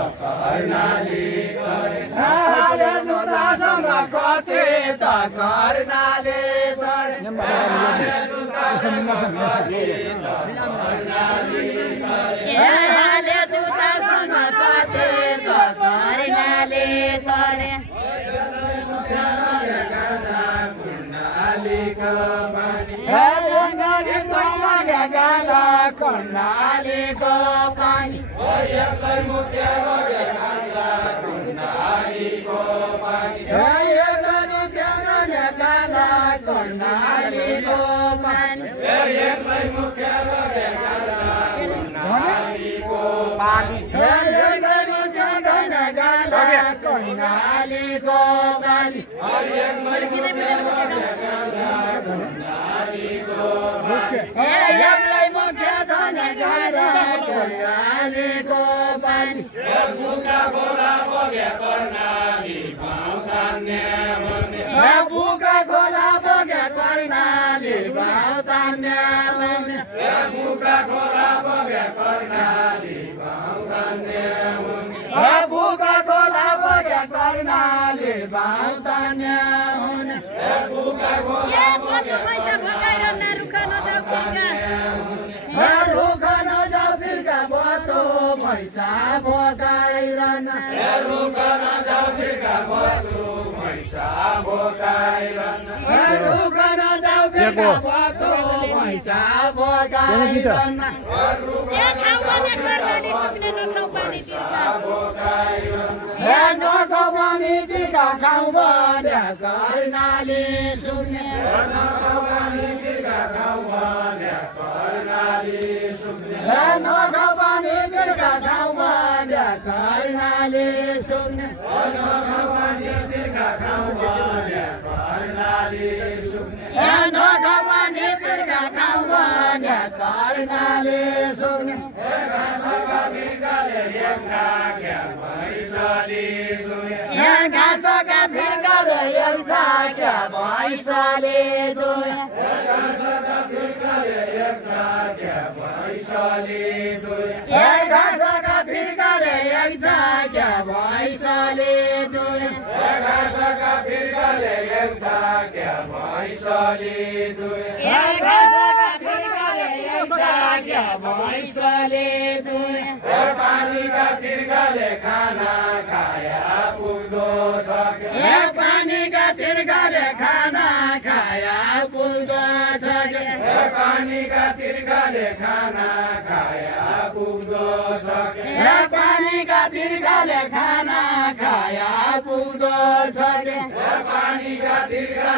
कर्णाली करे दुधासँग कति त कर्णाली हाले जुतासँग कति त कर्णाली करे कर्णालीको पानी एक्लै मुख्य गरे गाला कर्णालीको पानी एक्लै कर्णालीको पानी एक्लै मुख्य गरे गाला कर्णालीको पानी कर्णालीको पानी एकलाई मुख्य धन गारा कर्णालीको पानी बुका खोला बगे कर्णाली भाउ तान्ने भने बुका खोला बगे कर्णाली भाउ तान्ने भने बुका खोला बगे कर्णाली भाउ तान्ने भने बुका खोला बगे कर्णाली भाउ तान्ने भने बुका खोला बगे पैसा भगाएर नरुखा नजाऊ फिर्का रुखा नजाऊ फिर्का बतो पैसा भगाइरहन रुखा नजाऊ फिर्का बतो पैसा भगाइरहन रुखा नजाऊ फिर्का बतो पैसा भगाइरहन खाऊ भने कर्णाली सुक्ने नखाऊ पानी तिर्का नखाऊ पानी तिर्का खाऊ भने कर्णाली सुक्ने नखाऊ पानी तिर्का खाऊ भने कर्णाली सुक्ने नखाऊ पानी तिर्का खाऊ भने कर्णाली सुक्ने नखाऊ पानी तिर्का खाऊ भने कर्णाली सुक्ने नखाऊ पानी तिर्का खाऊ भने कर्णाली सुक्ने घाँसका फिर्काले एक छाक्या भैँसले दुहे घाँसका फिर्काले एक छाक्या भैँसले दुहे घाँसका फिर्काले एक छाक्या भैँसले दुहे घाँसका फिर्काले एक छाक्या भैँसले दुहे घाँसका फिर्काले एक छाक्या भैँसले दुहे घाँसका फिर्काले एक छाक्या भैँसले दुहे पानीका तिर्खाले खाना खाया पुग्दो छ पानीका तिर्खाले खाना खाया पुग्दो छ पानीका तिर्खाले खाना खाया पुग्दो छ पानीका तिर्खाले खाना खाया पुग्दो छ पानीका तिर्खा